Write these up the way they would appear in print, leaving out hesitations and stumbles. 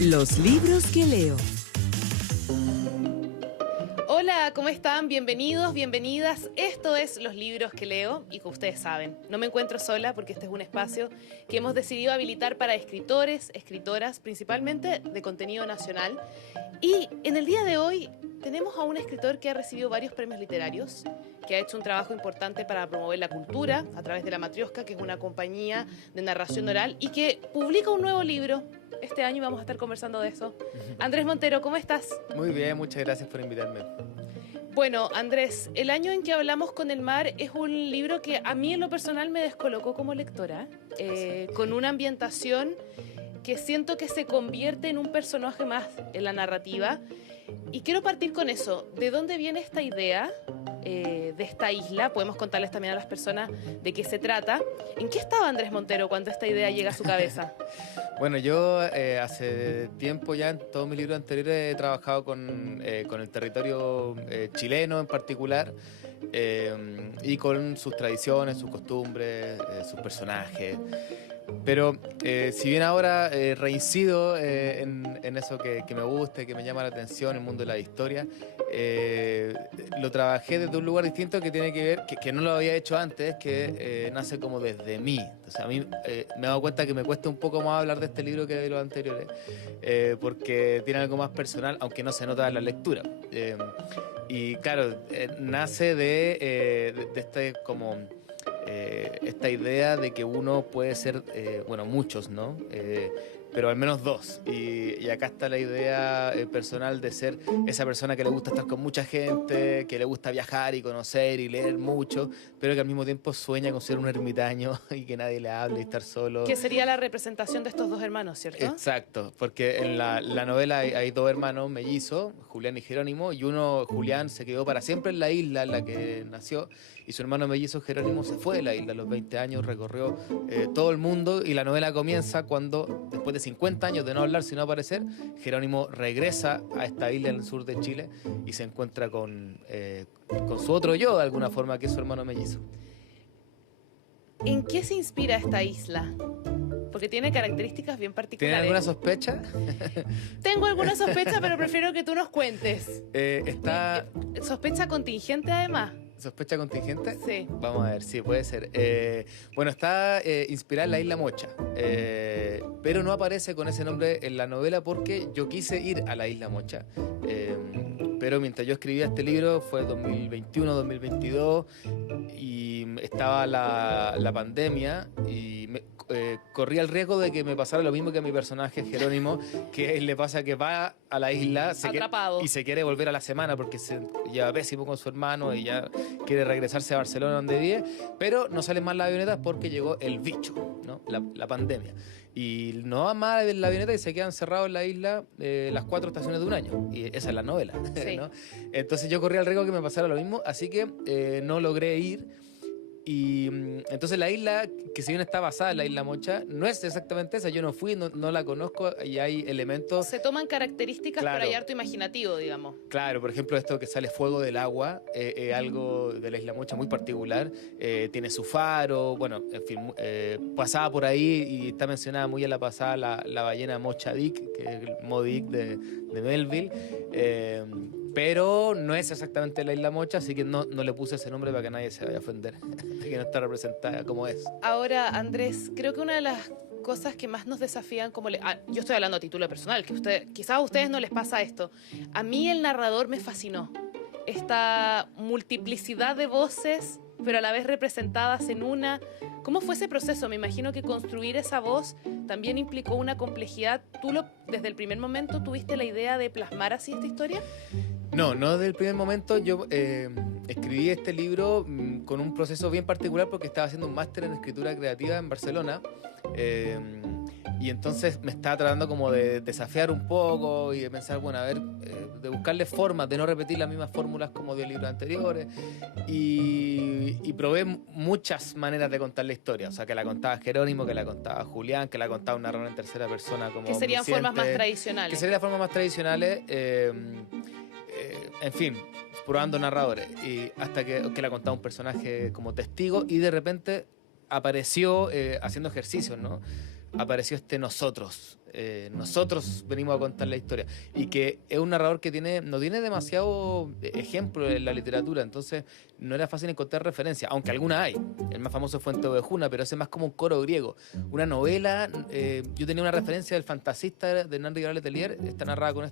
Los libros que leo. Hola, ¿cómo están? Bienvenidos, bienvenidas. Esto es Los libros que leo y que ustedes saben, no me encuentro sola porque este es un espacio que hemos decidido habilitar para escritores, escritoras, principalmente de contenido nacional. Y en el día de hoy tenemos a un escritor que ha recibido varios premios literarios, que ha hecho un trabajo importante para promover la cultura a través de La Matrioska, que es una compañía de narración oral, y que publica un nuevo libro este año y vamos a estar conversando de eso. Andrés Montero, ¿cómo estás? Muy bien, muchas gracias por invitarme. Bueno, Andrés, El año en que hablamos con el mar es un libro que a mí en lo personal me descolocó como lectora, con una ambientación que siento que se convierte en un personaje más en la narrativa. Y quiero partir con eso. ¿De dónde viene esta idea de esta isla? Podemos contarles también a las personas de qué se trata. ¿En qué estaba Andrés Montero cuando esta idea llega a su cabeza? Bueno, yo hace tiempo ya en todos mis libros anteriores he trabajado con el territorio chileno en particular y con sus tradiciones, sus costumbres, sus personajes. Pero si bien ahora reincido en eso que me gusta y que me llama la atención, el mundo de la historia, lo trabajé desde un lugar distinto que tiene que ver, que no lo había hecho antes, que nace como desde mí. Entonces a mí me he dado cuenta que me cuesta un poco más hablar de este libro que de los anteriores, porque tiene algo más personal, aunque no se nota en la lectura. Y claro, nace de este como... esta idea de que uno puede ser, bueno, muchos, ¿no? Pero al menos dos. Y acá está la idea personal de ser esa persona que le gusta estar con mucha gente, que le gusta viajar y conocer y leer mucho, pero que al mismo tiempo sueña con ser un ermitaño y que nadie le hable y estar solo. Que sería la representación de estos dos hermanos, ¿cierto? Exacto, porque en la novela hay dos hermanos mellizos, Julián y Jerónimo, y uno, Julián, se quedó para siempre en la isla en la que nació, y su hermano mellizo Jerónimo se fue de la isla a los 20 años, recorrió todo el mundo, y la novela comienza cuando, después de 50 años de no hablar sino aparecer, Jerónimo regresa a esta isla en el sur de Chile y se encuentra con su otro yo, de alguna forma, que es su hermano mellizo. ¿En qué se inspira esta isla? Porque tiene características bien particulares. ¿Tienen alguna sospecha? Tengo alguna sospecha, pero prefiero que tú nos cuentes. Está... ¿Sospecha contingente además? ¿Sospecha contingente? Sí. Vamos a ver, sí, puede ser. Bueno, está inspirada en la isla Mocha, pero no aparece con ese nombre en la novela porque yo quise ir a la isla Mocha. Pero mientras yo escribía este libro fue 2021, 2022 y estaba la pandemia y corría el riesgo de que me pasara lo mismo que a mi personaje Jerónimo, que le pasa que va a la isla atrapado y se quiere volver a la semana porque se lleva pésimo con su hermano y ya quiere regresarse a Barcelona donde vive, pero no salen más las avionetas porque llegó el bicho, ¿no? La pandemia. Y no va más la avioneta y se quedan cerrados en la isla las 4 estaciones de un año. Y esa es la novela, sí. ¿no? Entonces yo corría el riesgo que me pasara lo mismo, así que no logré ir. Y entonces la isla, que si bien está basada en la isla Mocha, no es exactamente esa. Yo no fui, no la conozco y hay elementos... Se toman características, claro, pero hay harto imaginativo, digamos. Claro, por ejemplo, esto que sale fuego del agua, algo de la isla Mocha muy particular. Tiene su faro, bueno, en fin, pasaba por ahí y está mencionada muy a la pasada la ballena Mocha Dick, que es el Moby Dick de Melville. Pero no es exactamente la isla Mocha, así que no le puse ese nombre para que nadie se vaya a ofender de que no está representada como es. Ahora, Andrés, creo que una de las cosas que más nos desafían yo estoy hablando a título personal, que quizás a ustedes no les pasa esto. A mí el narrador me fascinó. Esta multiplicidad de voces, pero a la vez representadas en una. ¿Cómo fue ese proceso? Me imagino que construir esa voz también implicó una complejidad. Desde el primer momento, tuviste la idea de plasmar así esta historia? No desde el primer momento. Yo escribí este libro con un proceso bien particular porque estaba haciendo un máster en escritura creativa en Barcelona y entonces me estaba tratando como de desafiar un poco y de pensar, bueno, a ver, de buscarle formas, de no repetir las mismas fórmulas como de libros anteriores y probé muchas maneras de contar la historia, o sea, que la contaba Jerónimo, que la contaba Julián, que la contaba un narrador en tercera persona como que serían omnisciente, formas más tradicionales. que serían las formas más tradicionales, en fin, probando narradores y hasta que la contaba un personaje como testigo y de repente apareció haciendo ejercicios, ¿no? Apareció este nosotros nosotros venimos a contar la historia. Y que es un narrador que no tiene demasiado ejemplo en la literatura, entonces no era fácil encontrar referencias, aunque alguna hay. El más famoso es Fuente Ovejuna, pero ese es más como un coro griego. Una novela, yo tenía una referencia del Fantasista de Hernán Rivera Letelier, está narrada con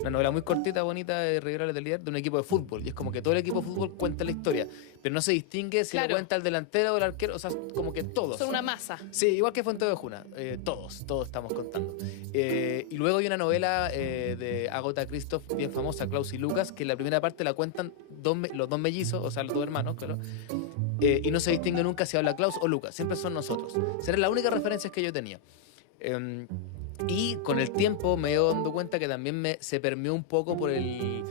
una novela muy cortita, bonita de Rivera Letelier, de un equipo de fútbol. Y es como que todo el equipo de fútbol cuenta la historia, pero no se distingue si lo cuenta el delantero o el arquero, o sea, como que todos. Son una masa. Sí, igual que Fuente Ovejuna, todos estamos contando. Y luego hay una novela de Agatha Christoph bien famosa, Klaus y Lucas, que la primera parte la cuentan los dos mellizos, o sea, los dos hermanos, claro. Y no se distingue nunca si habla Klaus o Lucas, siempre son nosotros. Esa era la única referencia que yo tenía. Y con el tiempo me he dado cuenta que también se permeó un poco por el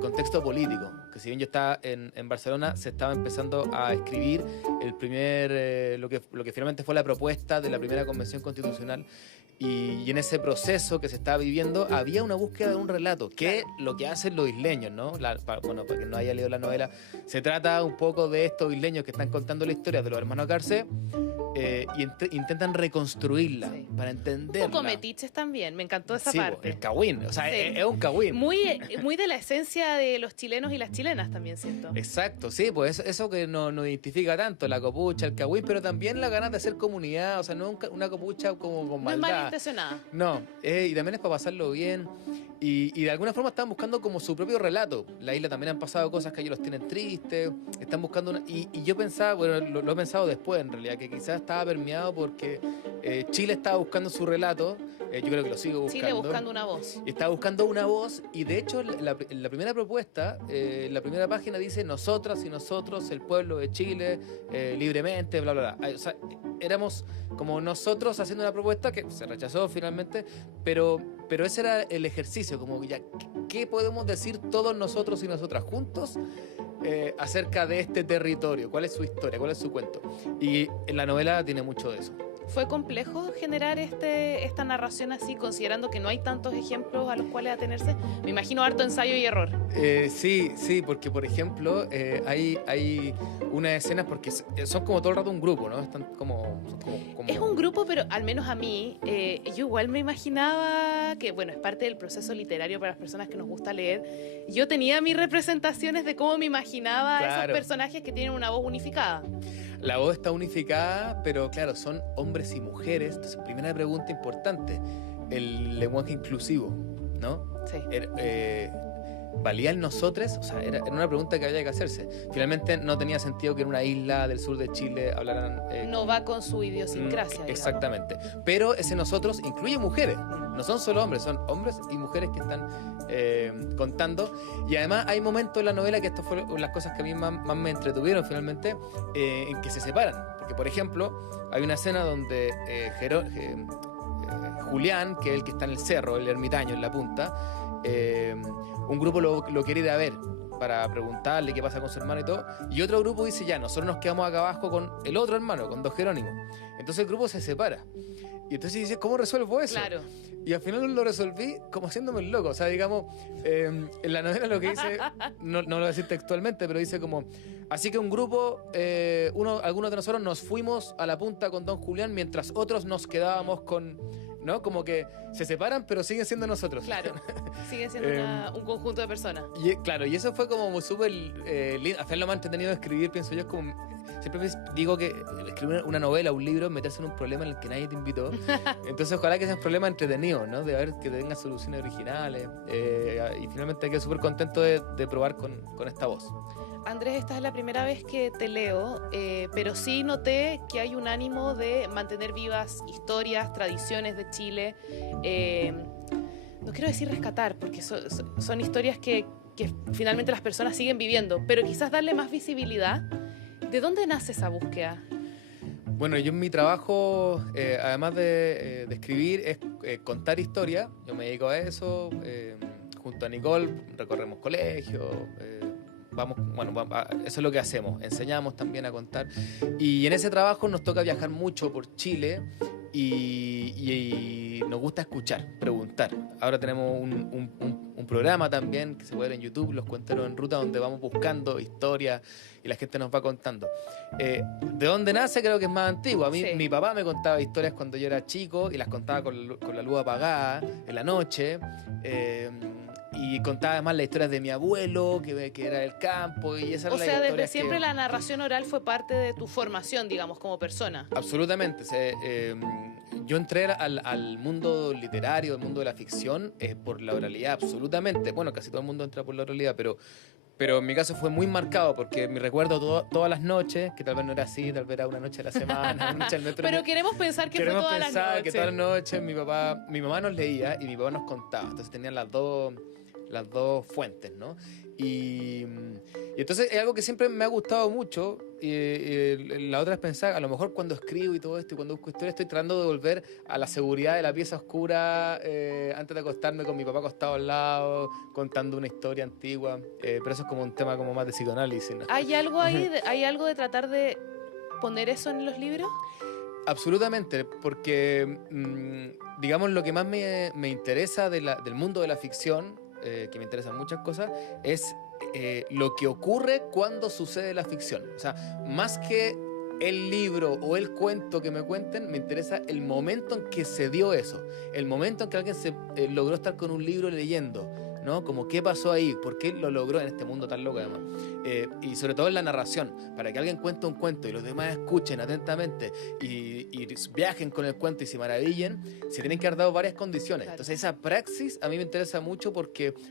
contexto político, que si bien yo estaba en Barcelona, se estaba empezando a escribir el primer, lo que finalmente fue la propuesta de la primera convención constitucional. Y en ese proceso que se estaba viviendo había una búsqueda de un relato, que lo que hacen los isleños, ¿no? Para quien no haya leído la novela, se trata un poco de estos isleños que están contando la historia de los hermanos Garcés y intentan reconstruirla para entenderla. Un poco metiches también, me encantó esa parte. El cagüín, o sea, es un cagüín. Muy de la esencia de los chilenos y las chilenas también siento. Exacto, sí, pues eso que nos identifica tanto, la copucha, el cagüín, pero también la ganas de hacer comunidad, o sea, no una copucha como con maldad. No, y también es para pasarlo bien. Y de alguna forma están buscando como su propio relato. La isla también han pasado cosas que ellos los tienen tristes. Están buscando y yo pensaba, bueno, lo he pensado después en realidad, que quizás estaba permeado porque Chile estaba buscando su relato. Yo creo que lo sigo buscando. Chile buscando una voz. Y estaba buscando una voz. Y de hecho, la primera propuesta, la primera página dice: nosotras y nosotros, el pueblo de Chile, libremente, bla, bla, bla. O sea, éramos como nosotros haciendo una propuesta que se rechazó finalmente, pero ese era el ejercicio, como ya, ¿qué podemos decir todos nosotros y nosotras juntos acerca de este territorio? ¿Cuál es su historia? ¿Cuál es su cuento? Y en la novela tiene mucho de eso. ¿Fue complejo generar esta narración así, considerando que no hay tantos ejemplos a los cuales atenerse? Me imagino harto ensayo y error. Sí, porque por ejemplo hay unas escenas, porque son como todo el rato un grupo, ¿no? Son como... Es un grupo, pero al menos a mí, yo igual me imaginaba que, bueno, es parte del proceso literario para las personas que nos gusta leer. Yo tenía mis representaciones de cómo me imaginaba a esos personajes que tienen una voz unificada. La voz está unificada, pero claro, son hombres y mujeres. Entonces, primera pregunta importante, el lenguaje inclusivo, ¿no? Sí. ¿Valía el nosotros? O sea, era una pregunta que había que hacerse. Finalmente no tenía sentido que en una isla del sur de Chile hablaran... no va con su idiosincrasia. Exactamente. Pero ese nosotros incluye mujeres. No son solo hombres, son hombres y mujeres que están contando. Y además hay momentos en la novela, que esto fue las cosas que a mí más me entretuvieron finalmente, en que se separan. Porque, por ejemplo, hay una escena donde Julián, que es el que está en el cerro, el ermitaño en la punta, un grupo lo quiere ir a ver para preguntarle qué pasa con su hermano y todo, y otro grupo dice: ya, nosotros nos quedamos acá abajo con el otro hermano, con Don Jerónimo. Entonces el grupo se separa, y entonces dice: ¿cómo resuelvo eso? Claro. Y al final lo resolví como haciéndome el loco. O sea, digamos, en la novela lo que dice, no lo voy a decir textualmente, pero dice como: así que un grupo, algunos de nosotros nos fuimos a la punta con Don Julián, mientras otros nos quedábamos con... ¿No? Como que se separan, pero siguen siendo nosotros. Claro, siguen siendo un conjunto de personas. Claro, y eso fue como súper lindo. Al final lo más entretenido de escribir, pienso yo, es como... Siempre digo que escribir una novela, un libro, es meterse en un problema en el que nadie te invitó. Entonces ojalá que sea un problema entretenido, ¿no? De ver que tenga soluciones originales. Y finalmente quedé súper contento de probar con esta voz. Andrés, esta es la primera vez que te leo, pero sí noté que hay un ánimo de mantener vivas historias, tradiciones de Chile. No quiero decir rescatar, porque son historias que finalmente las personas siguen viviendo, pero quizás darle más visibilidad. ¿De dónde nace esa búsqueda? Bueno, yo en mi trabajo, además de escribir, es contar historias. Yo me dedico a eso. Junto a Nicole recorremos colegios. Eso es lo que hacemos. Enseñamos también a contar. Y en ese trabajo nos toca viajar mucho por Chile y nos gusta escuchar, preguntar. Ahora tenemos un programa también que se puede ver en YouTube, Los Cuenteros en Ruta, donde vamos buscando historias y la gente nos va contando. ¿De dónde nace? Creo que es más antiguo. A mí, Sí. mi papá me contaba historias cuando yo era chico y las contaba con la luz apagada en la noche. Y contaba además las historias de mi abuelo, que era del campo, y esas O eran las sea, desde historias siempre que... la narración oral fue parte de tu formación, digamos, como persona. Absolutamente. Yo entré al mundo literario, al mundo de la ficción, por la oralidad, absolutamente. Bueno, casi todo el mundo entra por la oralidad, pero en mi caso fue muy marcado porque me recuerdo todas las noches, que tal vez no era así, tal vez era una noche a la semana, una noche al mes, Pero queremos pensar que fue queremos todas las pensar noches. que todas las noches mi mamá nos leía y mi papá nos contaba. Entonces tenían las dos fuentes, ¿no? Y entonces es algo que siempre me ha gustado mucho. La otra es pensar, a lo mejor cuando escribo y todo esto y cuando busco historia, estoy tratando de volver a la seguridad de la pieza oscura antes de acostarme con mi papá acostado al lado, contando una historia antigua. Pero eso es como un tema como más de psicoanálisis, ¿no? ¿Hay algo ahí, hay algo de tratar de poner eso en los libros? Absolutamente, porque digamos lo que más me interesa del mundo de la ficción, que me interesan muchas cosas, es lo que ocurre cuando sucede la ficción. O sea, más que el libro o el cuento que me cuenten, me interesa el momento en que se dio eso, el momento en que alguien logró estar con un libro leyendo, ¿no? Como qué pasó ahí, por qué lo logró en este mundo tan loco además. Y sobre todo en la narración, para que alguien cuente un cuento y los demás escuchen atentamente y viajen con el cuento y se maravillen, se tienen que haber dado varias condiciones. Claro. Entonces esa praxis a mí me interesa mucho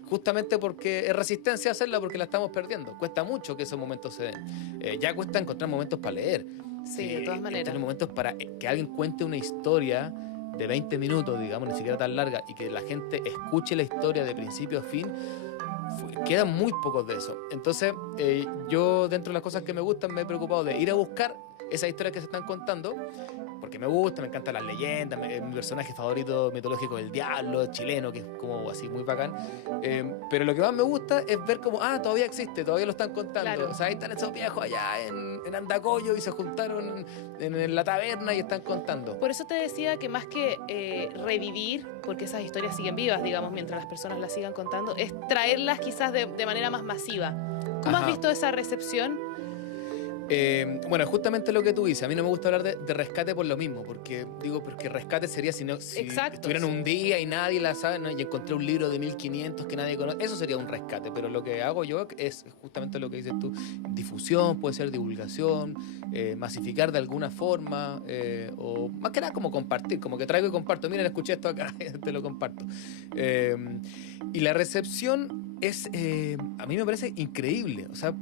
justamente porque es resistencia hacerla porque la estamos perdiendo. Cuesta mucho que esos momentos se den. Ya cuesta encontrar momentos para leer. Sí, de todas maneras. Tener momentos para que alguien cuente una historia de 20 minutos, digamos, ni siquiera tan larga, y que la gente escuche la historia de principio a fin, quedan muy pocos de eso. Entonces, yo dentro de las cosas que me gustan me he preocupado de ir a buscar esas historias que se están contando, porque me gusta, me encantan las leyendas, mi personaje favorito mitológico es el diablo chileno, que es como así muy bacán. Pero lo que más me gusta es ver como, todavía existe, todavía lo están contando. Claro. O sea, ahí están esos viejos allá en Andacollo y se juntaron en la taberna y están contando. Por eso te decía que más que revivir, porque esas historias siguen vivas, digamos, mientras las personas las sigan contando, es traerlas quizás de manera más masiva. ¿Cómo has Ajá. visto esa recepción? Bueno, justamente lo que tú dices. A mí no me gusta hablar de rescate por lo mismo, porque rescate sería si Exacto, estuvieran sí. un día y nadie la sabe, ¿no? Y encontré un libro de 1500 que nadie conoce. Eso sería un rescate, pero lo que hago yo es justamente lo que dices tú: difusión, puede ser divulgación, masificar de alguna forma, o más que nada como compartir, como que traigo y comparto. Miren, escuché esto acá, te lo comparto. Y la recepción a mí me parece increíble. O sea,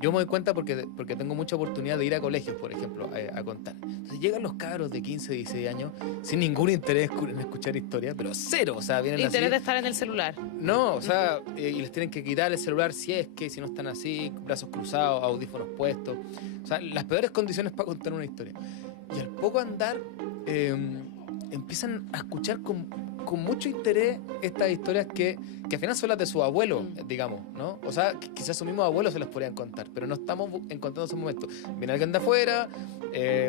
yo me doy cuenta porque tengo mucha oportunidad de ir a colegios, por ejemplo, a contar. Entonces llegan los cabros de 15, 16 años sin ningún interés en escuchar historias, pero cero, o sea, vienen Interés así. de estar en el celular. No, o sea, y les tienen que quitar el celular si no están así, brazos cruzados, audífonos puestos. O sea, las peores condiciones para contar una historia. Y al poco andar, empiezan a escuchar con mucho interés estas historias que al final son las de su abuelo, digamos, ¿no? O sea, quizás sus mismos abuelos se las podrían contar, pero no estamos encontrando esos momentos. Viene alguien de afuera,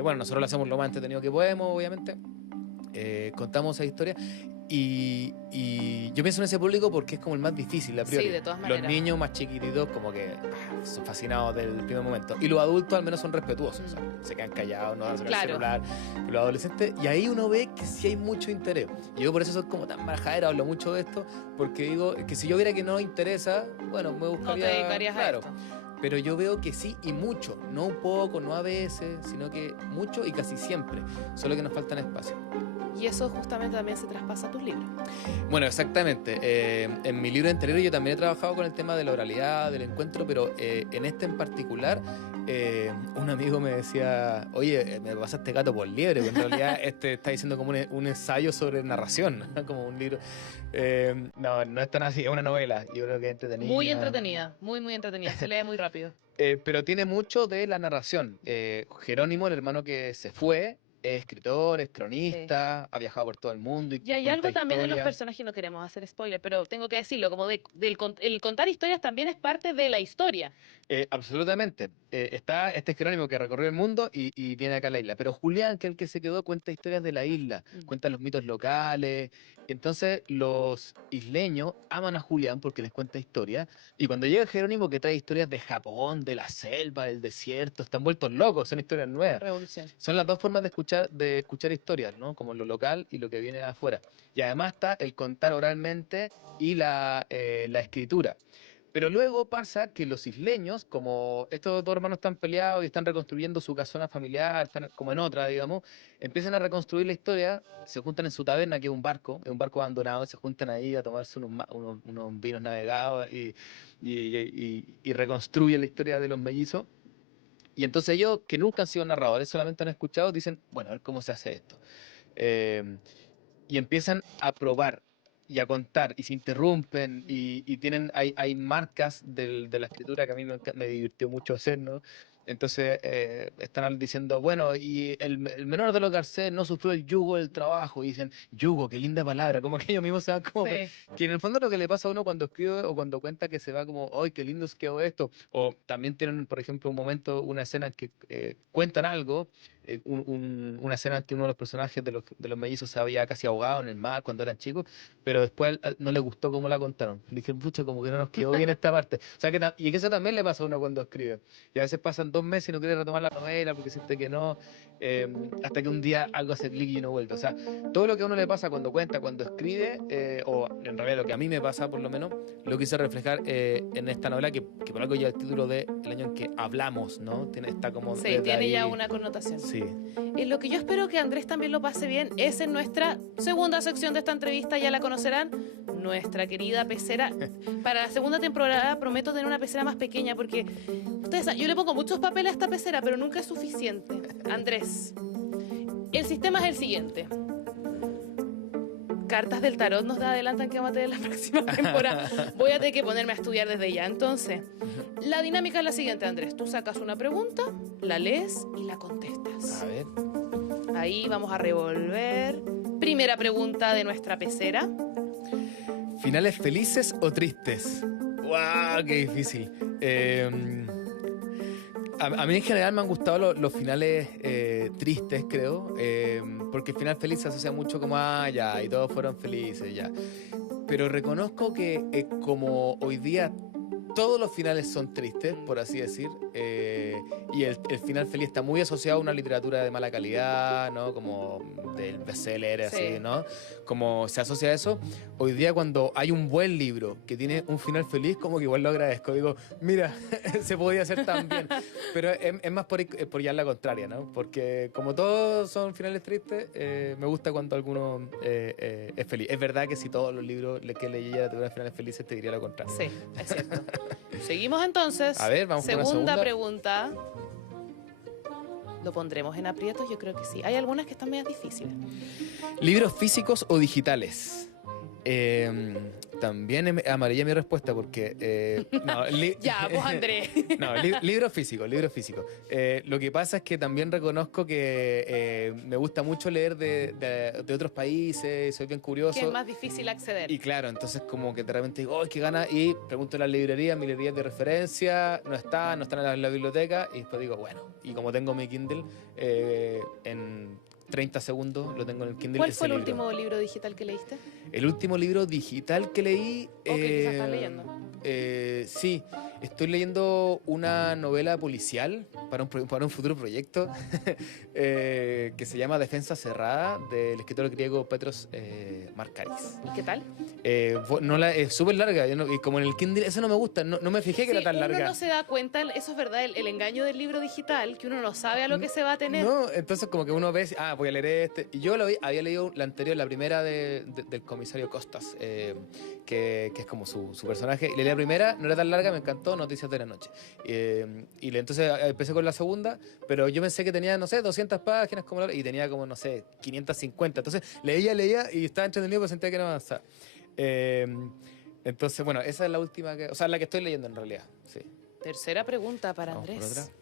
bueno, nosotros lo hacemos lo más entretenido que podemos, obviamente, contamos esa historia. Y yo pienso en ese público porque es como el más difícil, a priori. Sí, de todas maneras. Los niños más chiquititos como que son fascinados del primer momento. Y los adultos al menos son respetuosos, o sea, se quedan callados, no dan el Claro. celular. Pero los adolescentes, y ahí uno ve que sí hay mucho interés. Y yo por eso soy como tan marajadera, hablo mucho de esto, porque digo que si yo viera que no interesa, bueno, me buscaría... No te dedicarías claro. a esto. Pero yo veo que sí y mucho, no un poco, no a veces, sino que mucho y casi siempre, solo que nos faltan espacio. Y eso justamente también se traspasa a tus libros. Bueno, exactamente. En mi libro anterior yo también he trabajado con el tema de la oralidad, del encuentro, pero en este en particular, un amigo me decía, oye, me pasaste gato por liebre, que en realidad está diciendo como un ensayo sobre narración, como un libro. No es tan así, es una novela, yo creo que es entretenida. Muy entretenida, muy entretenida. Se lee muy rápido. Pero tiene mucho de la narración. Jerónimo, el hermano que se fue, es escritor, es cronista, ha viajado por todo el mundo. Y hay cuenta algo también de los historias. personajes, no queremos hacer spoiler, pero tengo que decirlo, como el contar historias también es parte de la historia. Absolutamente. está este Jerónimo que recorrió el mundo y viene acá a la isla. Pero Julián, que es el que se quedó, cuenta historias de la isla, cuenta los mitos locales. Entonces los isleños aman a Julián porque les cuenta historias. Y cuando llega Jerónimo que trae historias de Japón, de la selva, del desierto, están vueltos locos, son historias nuevas. Revolución. Son las dos formas de escuchar historias, ¿no? Como lo local y lo que viene de afuera. Y además está el contar oralmente y la escritura. Pero luego pasa que los isleños, como estos dos hermanos están peleados y están reconstruyendo su casona familiar, están como en otra, digamos, empiezan a reconstruir la historia, se juntan en su taberna, que es un barco abandonado, se juntan ahí a tomarse unos vinos navegados y reconstruyen la historia de los mellizos. Y entonces ellos, que nunca han sido narradores, solamente han escuchado, dicen, bueno, a ver cómo se hace esto. Eh, y empiezan a probar y a contar y se interrumpen y tienen, hay marcas de la escritura que a mí me divirtió mucho hacer, ¿no? Entonces están diciendo, bueno, y el menor de los Garcés no sufrió el yugo del trabajo. Y dicen, yugo, qué linda palabra. Como que ellos mismos se van como... Sí. Que en el fondo lo que le pasa a uno cuando escribe o cuando cuenta que se va como, ¡ay, qué lindo es quedó esto! O también tienen, por ejemplo, un momento, una escena en que cuentan algo, una escena en que uno de los personajes de los mellizos se había casi ahogado en el mar cuando eran chicos, pero después no le gustó cómo la contaron. Dije, pucha, como que no nos quedó bien esta parte. O sea, y que eso también le pasa a uno cuando escribe. Y a veces pasan 2 meses y no quiere retomar la novela porque siente que no, hasta que un día algo hace clic y no vuelve. O sea, todo lo que a uno le pasa cuando cuenta, cuando escribe, o en realidad lo que a mí me pasa por lo menos, lo quise reflejar en esta novela que por algo ya el título de El año en que hablamos, ¿no? Está como... Sí, desde tiene ahí. ya una connotación. Sí. En lo que yo espero que Andrés también lo pase bien es en nuestra segunda sección de esta entrevista, ya la conocerán, nuestra querida pecera. Para la segunda temporada prometo tener una pecera más pequeña porque ustedes saben, yo le pongo muchos papeles a esta pecera, pero nunca es suficiente. Andrés, el sistema es el siguiente. Cartas del tarot nos adelantan que vamos a tener la próxima temporada. Voy a tener que ponerme a estudiar desde ya. Entonces, la dinámica es la siguiente, Andrés. Tú sacas una pregunta, la lees y la contestas. A ver. Ahí vamos a revolver. Primera pregunta de nuestra pecera. ¿Finales felices o tristes? ¡Wow! ¡Qué difícil! A mí en general me han gustado los finales tristes, creo, porque el final feliz se asocia mucho como, ya, y todos fueron felices, ya. Pero reconozco que como hoy día todos los finales son tristes, por así decir, y el final feliz está muy asociado a una literatura de mala calidad, ¿no? Como del bestseller, Sí. así, ¿no? Como se asocia a eso. Hoy día cuando hay un buen libro que tiene un final feliz, como que igual lo agradezco. Digo, mira, se podía hacer tan bien. Pero es más por ya la contraria, ¿no? Porque como todos son finales tristes, me gusta cuando alguno es feliz. Es verdad que si todos los libros que leyera tuvieran finales felices, te diría lo contrario. Sí, es cierto. Seguimos entonces. A ver, vamos con la segunda segunda. pregunta. ¿Lo pondremos en aprietos? Yo creo que sí. Hay algunas que están medio difíciles. ¿Libros físicos o digitales? También amarilla mi respuesta porque... no, Ya, vos Andrés. No, libro físico, libro físico. Lo que pasa es que también reconozco que me gusta mucho leer de otros países, soy bien curioso. Que es más difícil acceder. Y claro, entonces como que de repente digo, ¡ay, qué gana! Y pregunto en la librería, mi librería de referencia, no están en la biblioteca, y después digo, bueno, y como tengo mi Kindle, en 30 segundos lo tengo en el Kindle. ¿Cuál ese fue el libro. último libro digital que leíste? El último libro digital que leí... ¿O que quizás estás leyendo? Sí, estoy leyendo una novela policial para un futuro proyecto que se llama Defensa Cerrada, del escritor griego Petros Markaris. ¿Y qué tal? Es súper larga, y como en el Kindle, eso no me gusta, no me fijé que era tan uno larga. no se da cuenta, eso es verdad, el engaño del libro digital, que uno no sabe a lo que se va a tener. No, entonces como que uno ve, voy a leer este. Y yo había leído la anterior, la primera del comisario Costas, que es como su personaje. Y leí la primera, no era tan larga, me encantó, Noticias de la Noche. Entonces empecé con la segunda, pero yo pensé que tenía, no sé, 200 páginas como y tenía como, no sé, 550. Entonces leía y estaba entretenido, pero sentía que no avanzaba. Entonces, bueno, esa es la última la que estoy leyendo en realidad, sí. Tercera pregunta para Vamos por Andrés. otra.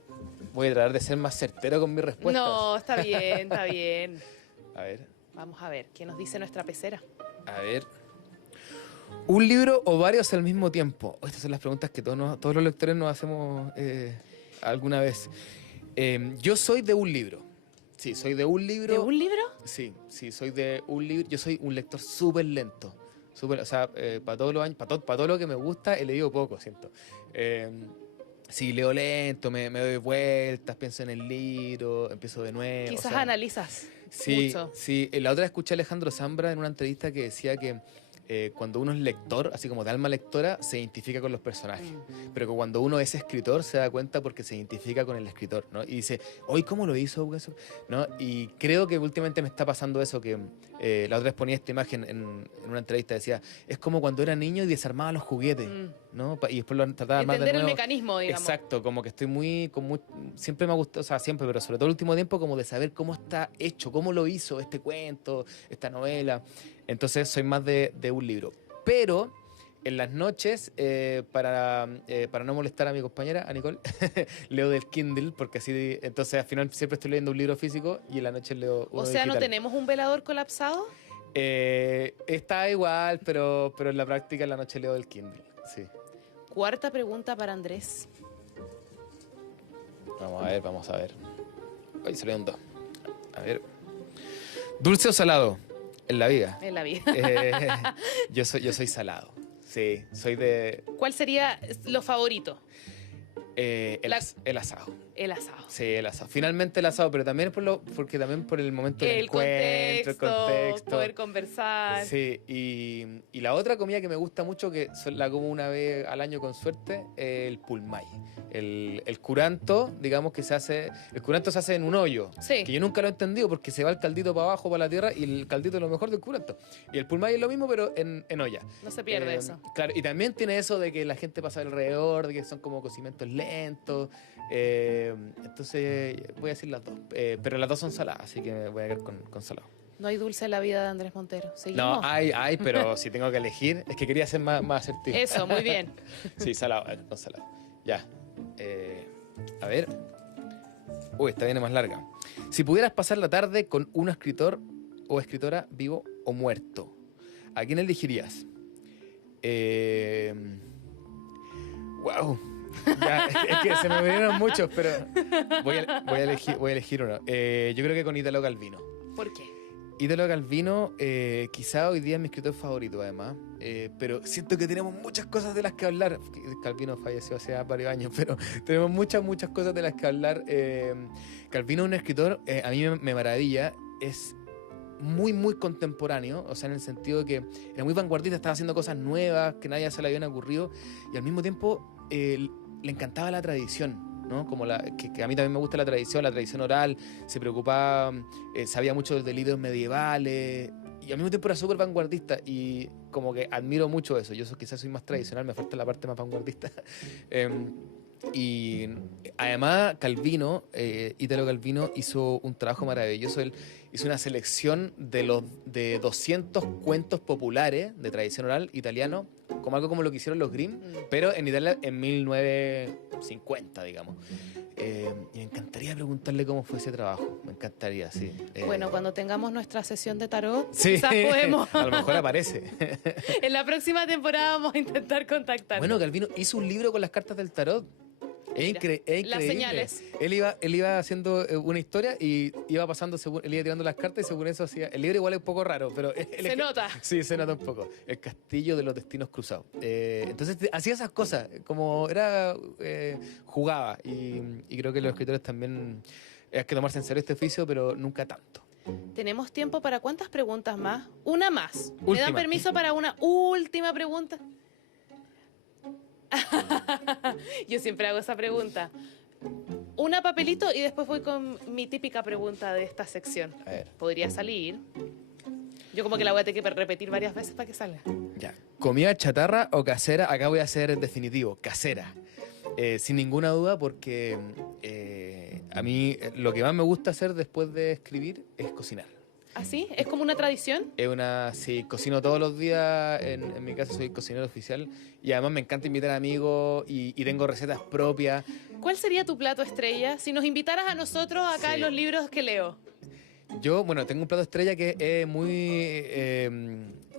Voy a tratar de ser más certero con mis respuestas. No, está bien, está bien. A ver. Vamos a ver, ¿qué nos dice nuestra pecera? A ver. ¿Un libro o varios al mismo tiempo? Estas son las preguntas que todos los lectores nos hacemos. alguna vez. Yo soy de un libro. Sí, soy de un libro. ¿De un libro? Sí, soy de un libro. Yo soy un lector súper lento. O sea, para todos los años, para todo lo que me gusta, he leído poco, siento. Sí, leo lento, me doy vueltas, pienso en el libro, empiezo de nuevo. Quizás analizas mucho. Sí. La otra vez escuché a Alejandro Zambra en una entrevista que decía que cuando uno es lector, así como de alma lectora, se identifica con los personajes. Pero que cuando uno es escritor se da cuenta porque se identifica con el escritor, ¿no? Y dice, hoy ¿cómo lo hizo? ¿No? Y creo que últimamente me está pasando eso, que la otra vez ponía esta imagen en una entrevista, decía, es como cuando era niño y desarmaba los juguetes, ¿no? Y después lo trataba más de Entender nuevo. el mecanismo, digamos. Exacto, como que estoy siempre me ha gustado, o sea, siempre, pero sobre todo el último tiempo, como de saber cómo está hecho, cómo lo hizo este cuento, esta novela. Entonces soy más de un libro. Pero en las noches, para no molestar a mi compañera, a Nicole, leo del Kindle, porque así, entonces al final siempre estoy leyendo un libro físico y en la noche leo uno O sea, digital. ¿no tenemos un velador colapsado? Está igual, pero en la práctica en la noche leo del Kindle, sí. Cuarta pregunta para Andrés. Vamos a ver. Hoy salieron dos. A ver. ¿Dulce o salado? En la vida. En la vida. Yo soy salado. Sí, soy de... ¿Cuál sería lo favorito? El asado. El asado. Sí, el asado. Finalmente el asado, pero también porque también por el momento del encuentro, el contexto. Poder conversar. Sí, y la otra comida que me gusta mucho, que la como una vez al año con suerte, el pulmay. El curanto, digamos que se hace... El curanto se hace en un hoyo. Sí. Que yo nunca lo he entendido porque se va el caldito para abajo, para la tierra, y el caldito es lo mejor del curanto. Y el pulmay es lo mismo, pero en olla. No se pierde eso. Claro, y también tiene eso de que la gente pasa alrededor, de que son como cocimientos lentos. Entonces voy a decir las dos. Pero las dos son saladas, así que me voy a quedar con salado. No hay dulce en la vida de Andrés Montero. ¿Seguimos? No, hay, pero si tengo que elegir, es que quería ser más asertivo. Eso, muy bien. Sí, salado, con salado. Ya. A ver. Uy, esta viene más larga. Si pudieras pasar la tarde con un escritor o escritora vivo o muerto, ¿a quién elegirías? Wow. Ya, es que se me vinieron muchos, pero voy a elegir uno. Yo creo que con Italo Calvino. ¿Por qué? Italo Calvino, quizá hoy día es mi escritor favorito, además, pero siento que tenemos muchas cosas de las que hablar. Calvino falleció hace varios años, pero tenemos muchas cosas de las que hablar. Calvino es un escritor, a mí me maravilla, es muy contemporáneo, o sea, en el sentido de que era muy vanguardista, estaba haciendo cosas nuevas que nadie se le habían ocurrido, y al mismo tiempo le encantaba la tradición, ¿no? Como que a mí también me gusta la tradición oral, se preocupaba, sabía mucho de libros medievales, y al mismo tiempo era súper vanguardista, y como que admiro mucho eso. Yo quizás soy más tradicional, me falta la parte más vanguardista. Y además Calvino, Italo Calvino hizo un trabajo maravilloso. Él hizo una selección de 200 cuentos populares de tradición oral italiano, como algo como lo que hicieron los Grimm, pero en Italia en 1950, digamos. Y me encantaría preguntarle cómo fue ese trabajo. Me encantaría, sí. Bueno, cuando tengamos nuestra sesión de tarot, sí, quizás podemos. A lo mejor aparece. En la próxima temporada vamos a intentar contactar. Bueno, Calvino hizo un libro con las cartas del tarot. Es increíble. Las señales. Él iba haciendo una historia y iba pasando, él iba tirando las cartas y según eso hacía... El libro igual es un poco raro, pero... Se nota. Sí, se nota un poco. El castillo de los destinos cruzados. Entonces hacía esas cosas, como jugaba. Y creo que los escritores también... Hay que tomarse en serio este oficio, pero nunca tanto. ¿Tenemos tiempo para cuántas preguntas más? Una más. Última. ¿Me dan permiso para una última pregunta? Yo siempre hago esa pregunta. Una papelito y después voy con mi típica pregunta de esta sección. A ver. ¿Podría salir? Yo como que la voy a tener que repetir varias veces para que salga. Ya. ¿Comida chatarra o casera? Acá voy a ser definitivo, casera. Sin ninguna duda, porque a mí lo que más me gusta hacer después de escribir es cocinar. ¿Ah, sí? ¿Es como una tradición? Sí, cocino todos los días, en mi casa soy cocinero oficial y además me encanta invitar amigos y tengo recetas propias. ¿Cuál sería tu plato estrella si nos invitaras a nosotros acá Sí. en los libros que leo? Yo, bueno, tengo un plato estrella que es muy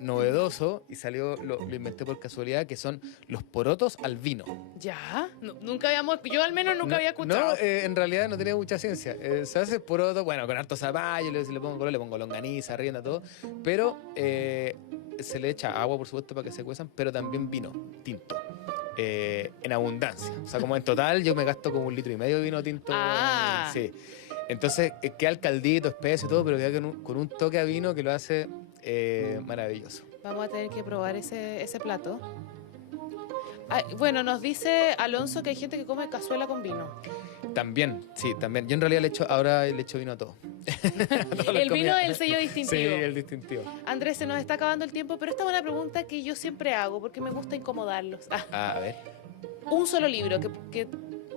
novedoso y lo inventé por casualidad, que son los porotos al vino. ¿Ya? Nunca habíamos, yo al menos nunca había escuchado. No, en realidad no tiene mucha ciencia. Se hace poroto, bueno, con harto zapallo, le pongo color, le pongo longaniza, rienda, todo, pero se le echa agua, por supuesto, para que se cuezan, pero también vino tinto. En abundancia. O sea, como en total yo me gasto como 1,5 litros de vino tinto. Ah. Sí. Entonces queda el caldito, espeso y todo, pero queda con un toque a vino que lo hace maravilloso. Vamos a tener que probar ese plato. Ah, bueno, nos dice Alonso que hay gente que come cazuela con vino. También, sí, también. Yo en realidad ahora le echo vino a todo. El vino es el sello distintivo. Sí, el distintivo. Andrés, se nos está acabando el tiempo, pero esta es una pregunta que yo siempre hago porque me gusta incomodarlos. A ver. Un solo libro que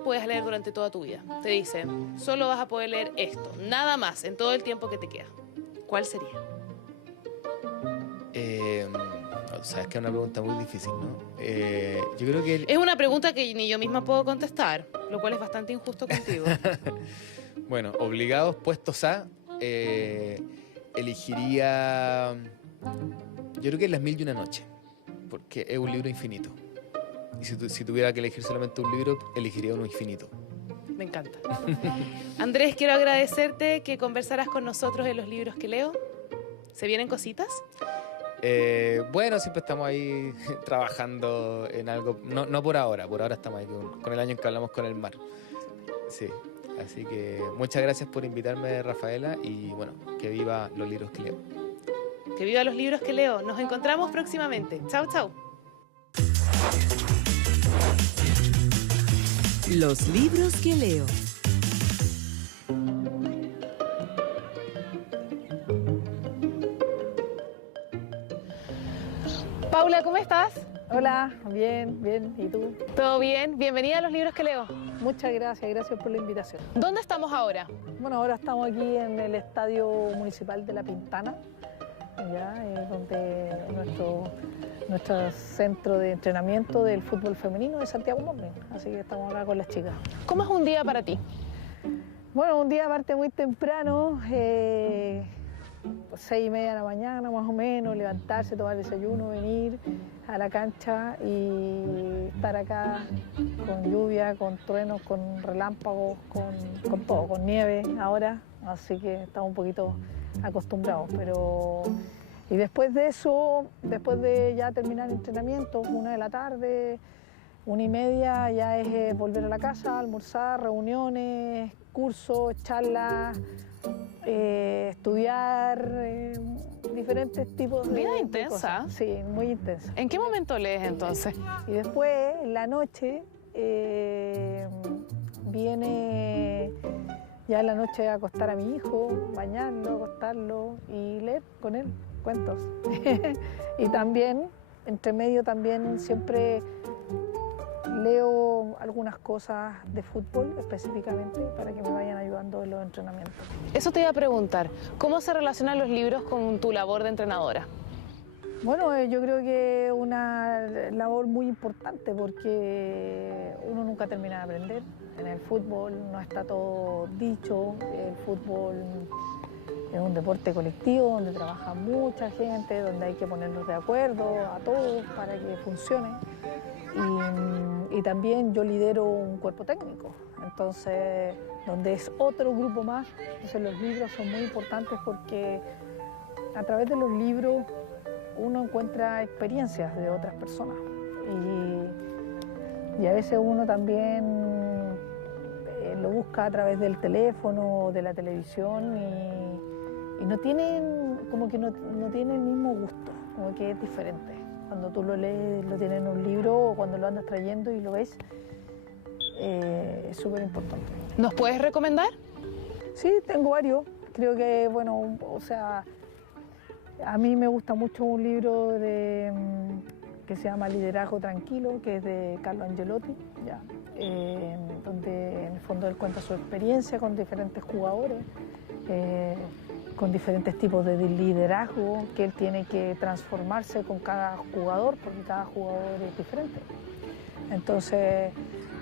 puedes leer durante toda tu vida. Te dice, solo vas a poder leer esto, nada más, en todo el tiempo que te queda. ¿Cuál sería? Sabes que es una pregunta muy difícil, ¿no? Yo creo que... Es una pregunta que ni yo misma puedo contestar, lo cual es bastante injusto contigo. Bueno, obligados, puestos a... elegiría... Yo creo que Las Mil y una Noche, porque es un libro infinito. Y si tuviera que elegir solamente un libro, elegiría uno infinito. Me encanta. Andrés, quiero agradecerte que conversaras con nosotros de los libros que leo. ¿Se vienen cositas? Bueno, siempre estamos ahí trabajando en algo. No por ahora estamos ahí con el año en que hablamos con el mar. Sí, así que muchas gracias por invitarme, Rafaela, y bueno, que viva los libros que leo. Que viva los libros que leo. Nos encontramos próximamente. Chao, chao. Los libros que leo. Paula, ¿cómo estás? Hola, bien, bien. ¿Y tú? ¿Todo bien? Bienvenida a los libros que leo. Muchas gracias, gracias por la invitación. ¿Dónde estamos ahora? Bueno, ahora estamos aquí en el Estadio Municipal de La Pintana, ya, donde nuestro centro de entrenamiento del fútbol femenino de Santiago Morning. Así que estamos acá con las chicas. ¿Cómo es un día para ti? Bueno, un día aparte muy temprano, 6:30 de la mañana más o menos, levantarse, tomar desayuno, venir a la cancha y estar acá con lluvia, con truenos, con relámpagos, con todo, con nieve ahora, así que estamos un poquito acostumbrados, pero... Y después de eso, después de ya terminar el entrenamiento, 1 de la tarde, 1:30, ya es volver a la casa, almorzar, reuniones, cursos, charlas, estudiar, diferentes tipos de... Vida intensa. Cosas. Sí, muy intensa. ¿En qué momento lees entonces? Y después, en la noche, viene ya en la noche a acostar a mi hijo, bañarlo, acostarlo y leer con él cuentos. Y también, entre medio también siempre leo algunas cosas de fútbol específicamente para que me vayan ayudando en los entrenamientos. Eso te iba a preguntar, ¿cómo se relacionan los libros con tu labor de entrenadora? Bueno, yo creo que es una labor muy importante porque uno nunca termina de aprender. En el fútbol no está todo dicho, el fútbol es un deporte colectivo donde trabaja mucha gente, donde hay que ponernos de acuerdo a todos para que funcione. Y también yo lidero un cuerpo técnico, entonces, donde es otro grupo más. Entonces los libros son muy importantes porque a través de los libros uno encuentra experiencias de otras personas y a veces uno también lo busca a través del teléfono o de la televisión y no tienen, como que no tiene el mismo gusto, como que es diferente. Cuando tú lo lees, lo tienes en un libro o cuando lo andas trayendo y lo ves, es súper importante. ¿Nos puedes recomendar? Sí, tengo varios. Creo que, bueno, o sea, a mí me gusta mucho un libro que se llama Liderazgo Tranquilo, que es de Carlo Angelotti, ya, donde en el fondo él cuenta su experiencia con diferentes jugadores, con diferentes tipos de liderazgo que él tiene que transformarse con cada jugador, porque cada jugador es diferente. Entonces,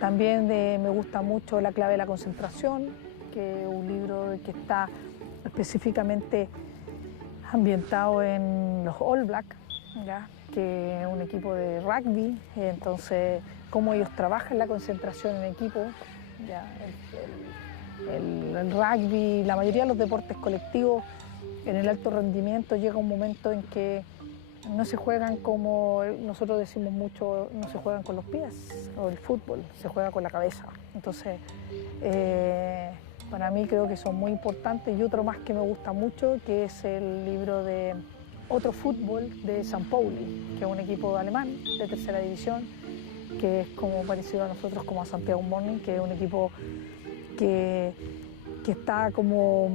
también me gusta mucho La clave de la concentración, que es un libro que está específicamente ambientado en los All Blacks, ¿ya? Que es un equipo de rugby, entonces cómo ellos trabajan la concentración en equipo, ¿ya? El rugby, la mayoría de los deportes colectivos en el alto rendimiento llega un momento en que no se juegan como nosotros decimos mucho, no se juegan con los pies, o el fútbol, se juega con la cabeza. Entonces, para mí creo que son muy importantes. Y otro más que me gusta mucho, que es el libro de Otro Fútbol de San Pauli, que es un equipo alemán de tercera división, que es como parecido a nosotros como a Santiago Morning, que es un equipo que está como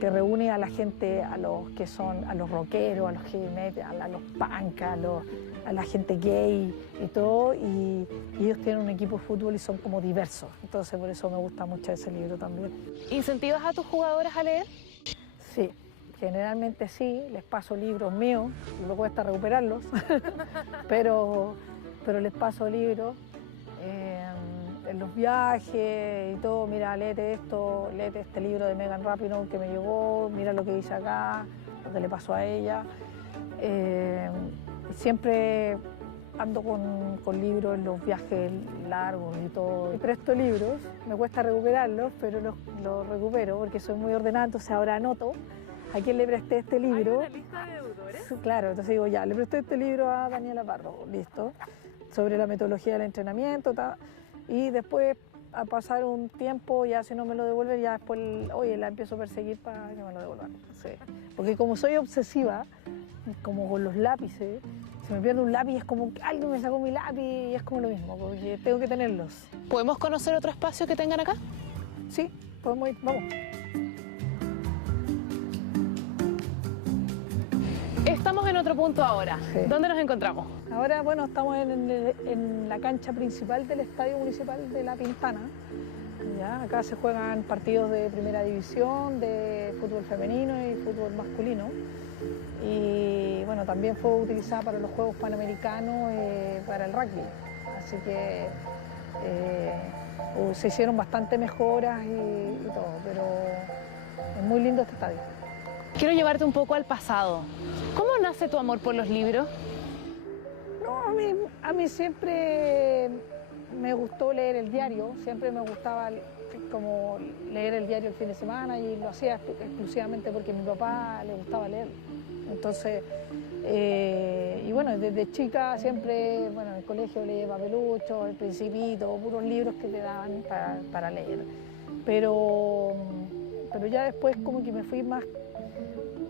que reúne a la gente, a los que son, a los rockeros, a los heavy metal, a los punk, a la gente gay y todo, y ellos tienen un equipo de fútbol y son como diversos, entonces por eso me gusta mucho ese libro también. ¿Incentivas a tus jugadoras a leer? Sí, generalmente sí, les paso libros míos, me cuesta recuperarlos, pero les paso libros. En los viajes y todo, mira, léete esto, léete este libro de Megan Rapinoe que me llegó, mira lo que dice acá, lo que le pasó a ella. Siempre ando con libros en los viajes largos y todo. Y presto libros, me cuesta recuperarlos, pero los recupero porque soy muy ordenada, entonces ahora anoto a quién le presté este libro. ¿Hay una lista de deudores? Claro, entonces digo, ya, le presté este libro a Daniela Parro, listo, sobre la metodología del entrenamiento, y después, a pasar un tiempo, ya si no me lo devuelve, ya después, oye, la empiezo a perseguir para que me lo devuelvan. Sí. Porque como soy obsesiva, como con los lápices, si me pierdo un lápiz es como que alguien me sacó mi lápiz y es como lo mismo, porque tengo que tenerlos. ¿Podemos conocer otro espacio que tengan acá? Sí, podemos ir, vamos. Estamos en otro punto ahora. Sí. ¿Dónde nos encontramos? Ahora, bueno, estamos en la cancha principal del Estadio Municipal de La Pintana. ¿Ya? Acá se juegan partidos de primera división, de fútbol femenino y fútbol masculino. Y bueno, también fue utilizada para los Juegos Panamericanos, para el rugby. Así que se hicieron bastante mejoras y todo, pero es muy lindo este estadio. Quiero llevarte un poco al pasado. ¿Cómo nace tu amor por los libros? No, a mí siempre me gustó leer el diario, siempre me gustaba como leer el diario el fin de semana y lo hacía exclusivamente porque a mi papá le gustaba leer. Entonces, y bueno, desde chica siempre, bueno, en el colegio leía Papelucho, El Principito, puros libros que te daban para leer. Pero ya después como que me fui más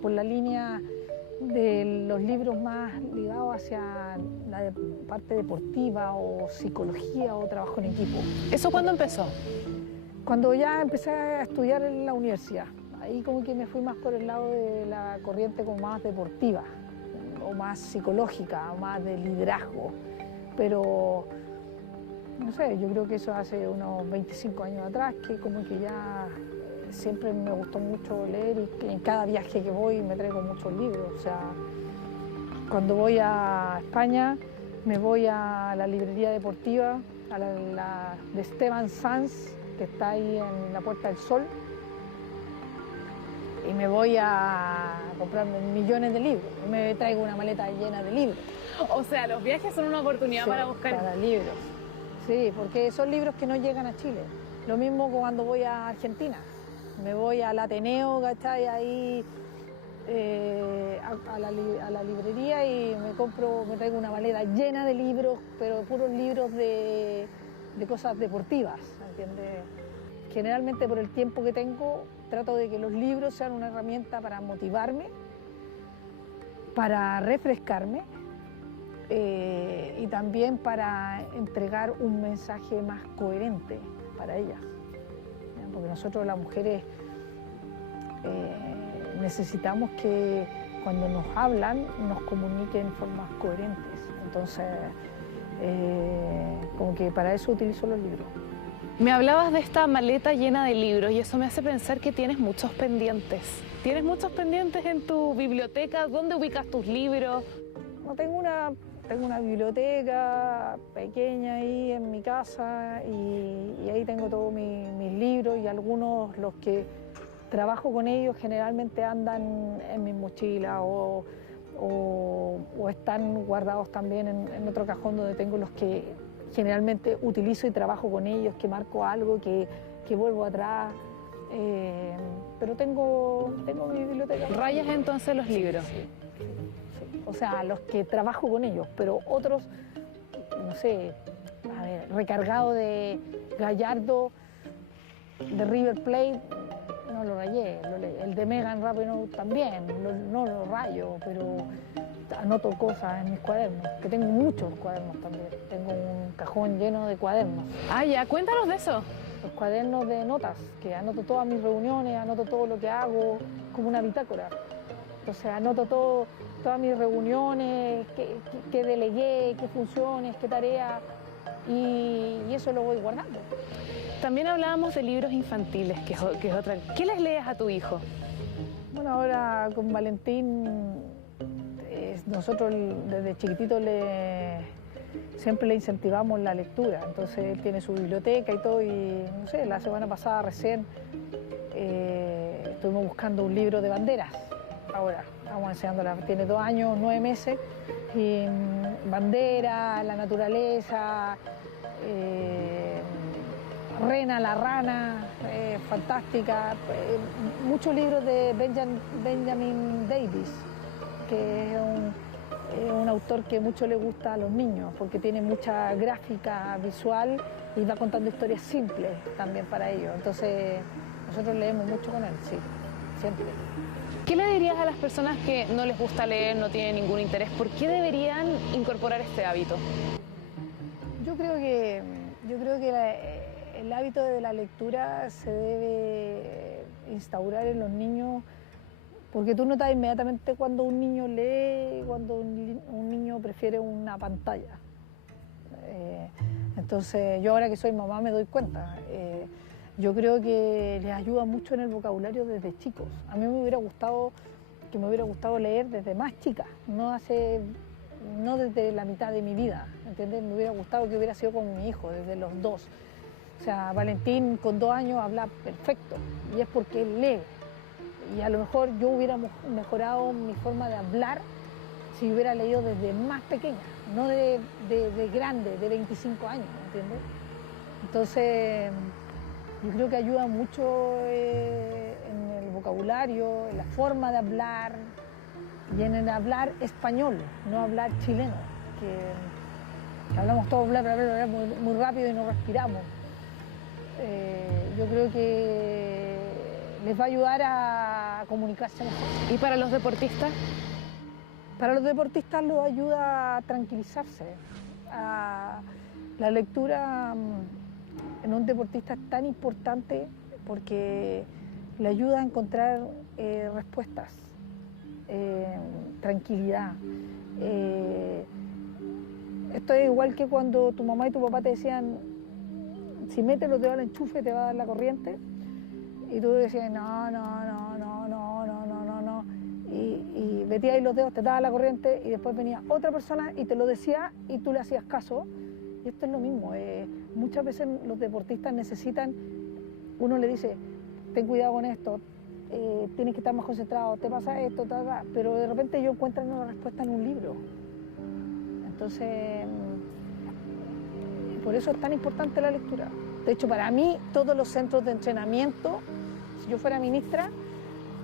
por la línea de los libros más ligados hacia la parte deportiva o psicología o trabajo en equipo. ¿Eso cuándo empezó? Cuando ya empecé a estudiar en la universidad, ahí como que me fui más por el lado de la corriente como más deportiva o más psicológica o más de liderazgo, pero no sé, yo creo que eso hace unos 25 años atrás, que como que ya siempre me gustó mucho leer y que en cada viaje que voy me traigo muchos libros. O sea, cuando voy a España me voy a la librería deportiva, a la de Esteban Sanz, que está ahí en la Puerta del Sol, y me voy a comprarme millones de libros. Y me traigo una maleta llena de libros. O sea, los viajes son una oportunidad Sí, para buscar... para libros. Sí, porque son libros que no llegan a Chile. Lo mismo cuando voy a Argentina. Me voy al Ateneo, ¿cachai? Ahí a la librería y me traigo una maleta llena de libros, pero puros libros de cosas deportivas, ¿entiendes? Generalmente por el tiempo que tengo trato de que los libros sean una herramienta para motivarme, para refrescarme y también para entregar un mensaje más coherente para ellas. Porque nosotros las mujeres necesitamos que cuando nos hablan nos comuniquen en formas coherentes. Entonces, como que para eso utilizo los libros. Me hablabas de esta maleta llena de libros y eso me hace pensar que tienes muchos pendientes. ¿Tienes muchos pendientes en tu biblioteca? ¿Dónde ubicas tus libros? No, tengo una biblioteca pequeña ahí en mi casa y ahí tengo todos mis libros y algunos los que trabajo con ellos generalmente andan en mi mochila o están guardados también en otro cajón donde tengo los que generalmente utilizo y trabajo con ellos, que marco algo, que vuelvo atrás. Pero tengo mi biblioteca. ¿Rayas entonces los libros? Sí. O sea, los que trabajo con ellos, pero otros, no sé, a ver, recargado de Gallardo, de River Plate, no lo rayé. El de Megan Rapinoe también, no lo rayo, pero anoto cosas en mis cuadernos, que tengo muchos cuadernos también. Tengo un cajón lleno de cuadernos. Ah, ya, cuéntanos de eso. Los cuadernos de notas, que anoto todas mis reuniones, anoto todo lo que hago, como una bitácora. Entonces anoto todas mis reuniones, qué delegué, qué funciones, qué tareas, y eso lo voy guardando. También hablábamos de libros infantiles, que es otra. ¿Qué les lees a tu hijo? Bueno, ahora con Valentín, nosotros desde chiquitito siempre le incentivamos la lectura, entonces él tiene su biblioteca y todo, y no sé, la semana pasada recién estuvimos buscando un libro de banderas. Ahora estamos enseñándola, tiene 2 años, 9 meses, y bandera, la naturaleza, Rena la rana, fantástica, muchos libros de Benjamin Davis, que es un autor que mucho le gusta a los niños, porque tiene mucha gráfica visual y va contando historias simples también para ellos. Entonces nosotros leemos mucho con él, sí, siempre. ¿Qué le dirías a las personas que no les gusta leer, no tienen ningún interés? ¿Por qué deberían incorporar este hábito? Yo creo que el hábito de la lectura se debe instaurar en los niños, porque tú notas inmediatamente cuando un niño lee, cuando un niño prefiere una pantalla. Entonces, yo ahora que soy mamá me doy cuenta. Yo creo que les ayuda mucho en el vocabulario desde chicos. A mí me hubiera gustado leer desde más chica, no desde la mitad de mi vida, ¿entiendes? Me hubiera gustado que hubiera sido con mi hijo, desde los 2. O sea, Valentín con 2 años habla perfecto, y es porque él lee. Y a lo mejor yo hubiera mejorado mi forma de hablar si hubiera leído desde más pequeña, no de grande, de 25 años, ¿entiendes? Entonces, yo creo que ayuda mucho en el vocabulario, en la forma de hablar y en el hablar español, no hablar chileno, que hablamos todos bla, bla, bla, bla, muy rápido y no respiramos. Yo creo que les va a ayudar a comunicarse mejor. ¿Y para los deportistas? Para los deportistas los ayuda a tranquilizarse. La lectura en un deportista es tan importante porque le ayuda a encontrar respuestas, tranquilidad. Esto es igual que cuando tu mamá y tu papá te decían, si metes los dedos al enchufe te va a dar la corriente, y tú decías, no, y metías ahí los dedos, te daba la corriente, y después venía otra persona y te lo decía y tú le hacías caso. Y esto es lo mismo, muchas veces los deportistas necesitan, uno le dice, ten cuidado con esto, tienes que estar más concentrado, te pasa esto, pero de repente ellos encuentran una respuesta en un libro. Entonces, por eso es tan importante la lectura. De hecho, para mí, todos los centros de entrenamiento, si yo fuera ministra,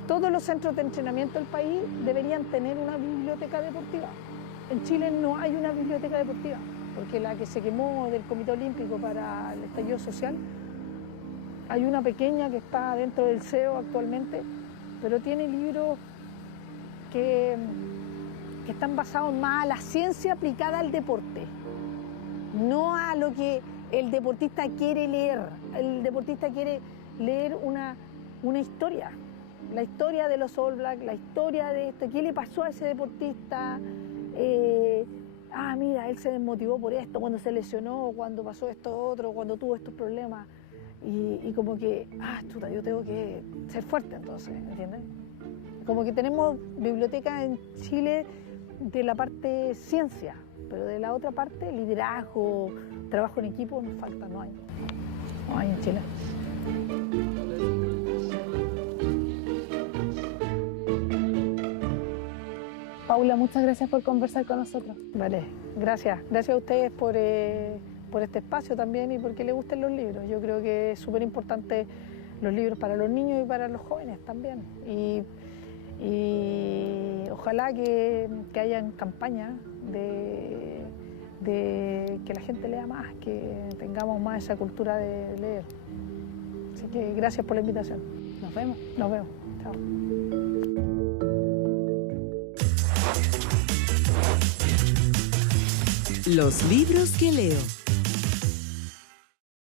todos los centros de entrenamiento del país deberían tener una biblioteca deportiva. En Chile no hay una biblioteca deportiva, porque la que se quemó del Comité Olímpico para el estallido social, hay una pequeña que está dentro del CEO actualmente, pero tiene libros que están basados más a la ciencia aplicada al deporte, no a lo que el deportista quiere leer. El deportista quiere leer una historia, la historia de los All Blacks, la historia de esto, qué le pasó a ese deportista, mira, él se desmotivó por esto, cuando se lesionó, cuando pasó esto otro, cuando tuvo estos problemas, y como que, chuta, yo tengo que ser fuerte entonces, ¿entiendes? Como que tenemos bibliotecas en Chile de la parte ciencia, pero de la otra parte, liderazgo, trabajo en equipo, nos falta, no hay en Chile. Paula, muchas gracias por conversar con nosotros. Vale, gracias. Gracias a ustedes por este espacio también y porque les gusten los libros. Yo creo que es súper importante los libros para los niños y para los jóvenes también. Y ojalá que hayan campañas de que la gente lea más, que tengamos más esa cultura de leer. Así que gracias por la invitación. Nos vemos. Nos vemos. Chao. Los libros que leo.